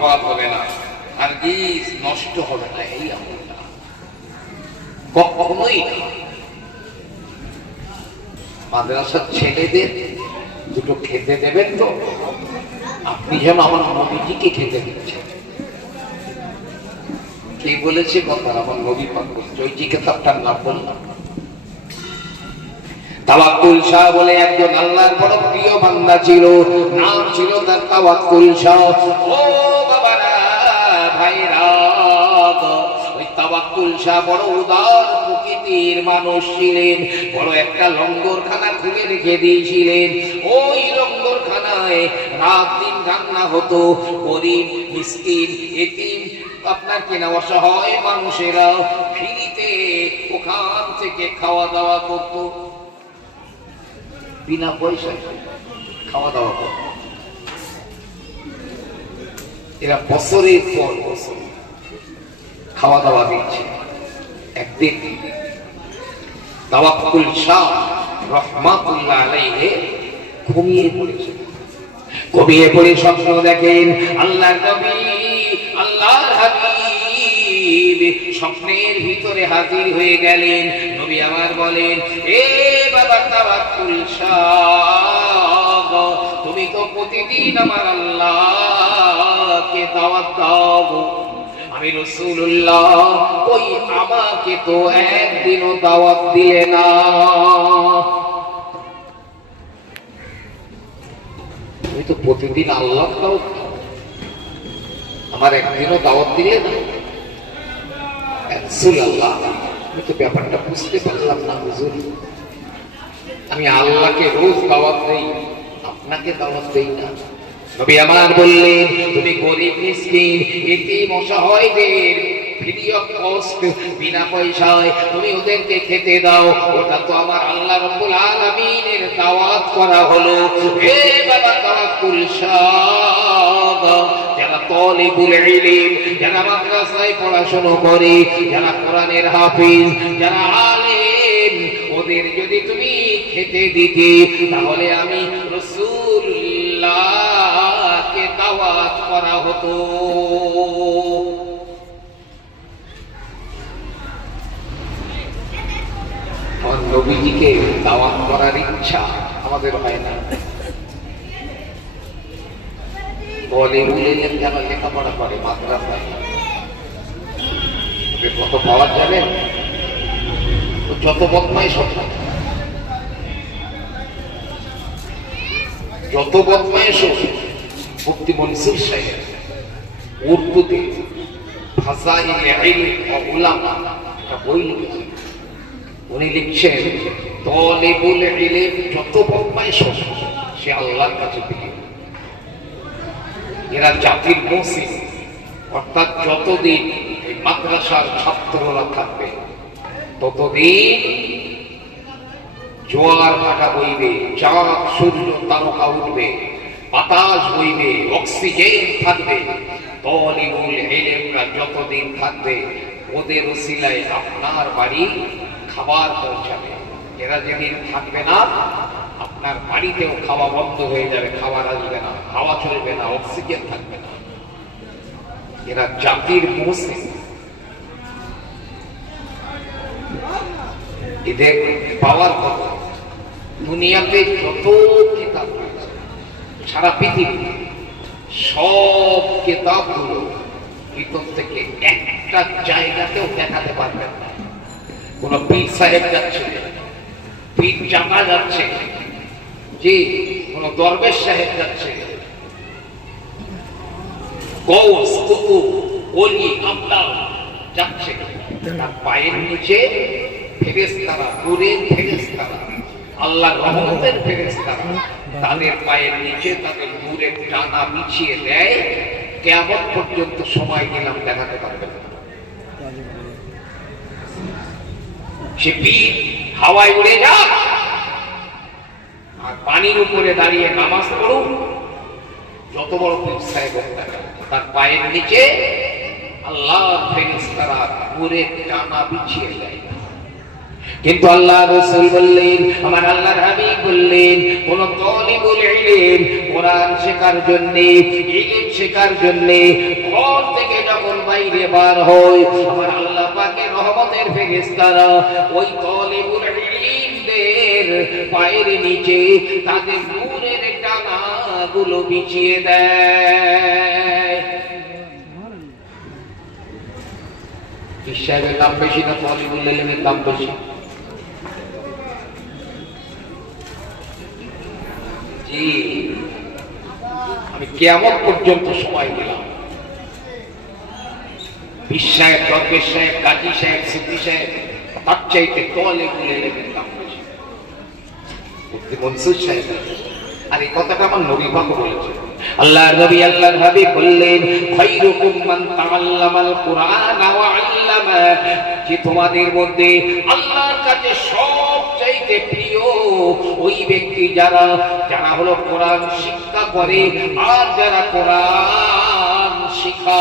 বরবাদ হবে না। আর বীজ নষ্ট হবে না, এই আমলটা। কখনোই মাদ্রাসার ছেলেদের দুটো খেতে দেবেন তো? আপনি যেন আমার নবীজিকে খেতে দিচ্ছেন। কে বলেছে কথা? আমার নবী পাক বলছে, ওই কেতাবটার নাম বললাম। তাওয়াক্কুল শাহ বলে একজন আল্লাহর বড় প্রিয় বান্দা ছিল। নাম ছিল তার তাওয়াক্কুল শাহ। শাহ বড় উদার প্রকৃতির মানুষ ছিলেন। বড় একটা লঙ্গরখানা খুলে রেখে দিয়েছিলেন। ওই লঙ্গরখানায় রাত দিন রান্না হতো। গরিব, মিসকিন, এতিম, আপনার কেনা অসহায় মানুষেরা ফ্রিতে ওখান থেকে খাওয়া দাওয়া করতো। বিনা পয়সায় খাওয়া দাওয়া করে এরা বছরের পর বছর খাওয়া দাওয়া দিচ্ছে। একদিন তাওয়াক্কুল শাহ রহমাতুল্লাহ আলাইহি ঘুমিয়ে পড়েছে। ঘুমিয়ে পড়ে স্বপ্ন দেখেন আল্লাহর নবী, আল্লাহর হাবিব স্বপ্নের ভিতরে হাজির হয়ে গেলেন। নবী আমার বলেন, এ বাবা তাওয়াক্কুল শাহ, তুমি তো প্রতিদিন আমার আল্লাহকে দাওয়াত দাও আমি রসুল্লাহ ওই আমাকে তো একদিনও দাওয়াত দিলে না। তুমি তো প্রতিদিন আল্লাহ দাওয়াত আমার একদিনও দাওয়াত দিলে না। রাসূলুল্লাহ, আমি তো ব্যাপারটা বুঝতে পারলাম না হুজুর। আমি আল্লাহকে রোজ দাওয়াত দেই আপনাকে দাওয়াত দেই না। নবী আমার বললেন, তুমি গরিব মিসকিন, এতিম অসহায়দের বিনা পয়সায় তুমি ওদেরকে খেতে দাও। ওটা তো আমার আল্লাহ রব্বুল দাওয়াত করা হলো। হে বাবা তাওয়াক্কুল যারা ইলিম, যারা মাদ্রাসায় পড়াশোনা করে, যারা কোরআনের হাফিজ, যারা আলেম, ওদের যদি তুমি খেতে দিতে, তাহলে আমি রসুল্লাহকে হতো আমার নবীজিকে দাওয়াত করার ইচ্ছা আমাদের হয় না। বলে যারা লেখাপড়া করে মাদ্রাসায়? কত পাওয়ার ও যত বদমাইশ হোক না, যত বদমাইশ মুক্তি মনসুর সাহেব। উর্দুতে বই উনি লিখছেন তলেবুল ইলম যত বদমাইশ হোক সে আল্লাহর কাছে ফিরে এরা জাতির মসিদ অর্থাৎ যতদিন এই মাদ্রাসার ছাত্ররা থাকবে, ততদিন জোয়ার ভাটা বইবে, চাঁদ, সূর্য, তারকা উঠবে, বাতাস বইবে, অক্সিজেন থাকবে। তলিবুল হেলেমরা যতদিন থাকবে, ওদের ওসিলায় আপনার বাড়ি খাবার পৌঁছাবে। এরা যেদিন থাকবে না, আপনার বাড়িতেও খাওয়া বন্ধ হয়ে যাবে খাবার আসবে না, হাওয়া চলবে না, অক্সিজেন থাকবে না। এরা জাতির মুসলিম। এদের পাওয়ার কথা দুনিয়াতে যত কিতাব সারা পৃথিবী সব কিতাবগুলো ভিতর থেকে একটা জায়গাতেও দেখাতে পারবেন না। কোন পীর সাহেব যাচ্ছে, পীর জানা যাচ্ছে যে কোন দরবেশ সাহেব যাচ্ছে। গৌস কুতুব অলি আমলা যাচ্ছে। তার পায়ের নিচে ফেরেস্তারা নূরের ফেরেস্তারা আল্লাহ রহমতের ফেরেস্তারা তাদের পায়ের নিচে, তাদের নূরের টানা বিছিয়ে দেয় কেমন পর্যন্ত সময় দিলাম দেখাতে পারবে সে পীর হাওয়ায় উড়ে যাক। আর পানির উপরে দাঁড়িয়ে নামাজ পড়ুন যত বড় পীর সাহেব তার পায়ের নিচে আল্লাহ ফেরিস্তারা নূরের টানা বিছিয়ে দেয় কিন্তু আল্লাহ রসুল বললেন, আমার আল্লাহর হাবিব বললেন, কোন তলিবুল ইলম কোরআন শেখার জন্য, ইলম শেখার জন্য ঘর থেকে যখন বাইরে বার হয়, আমার আল্লাহ পাকের রহমতের ফেরেশতারা ওই তলিবুল ইলমদের পায়ের নিচে তাদের নূরের ডানাগুলো বিছিয়ে দেয়। সাহেবের দাম বেশি না তলিবুল ইলমের দাম বেশি? আমি কেমন পর্যন্ত সময় দিলাম। পীর সাহেব সাহেব, কাজী সাহেব সিদ্ধি সাহেব, তার চাইতে গুলে আল্লাহ যে তোমাদের মধ্যে আল্লাহর কাছে সবচাইতে প্রিয়। ওই ব্যক্তি যারা যারা হলো কোরআন শিক্ষা করে আর যারা কোরআন শিক্ষা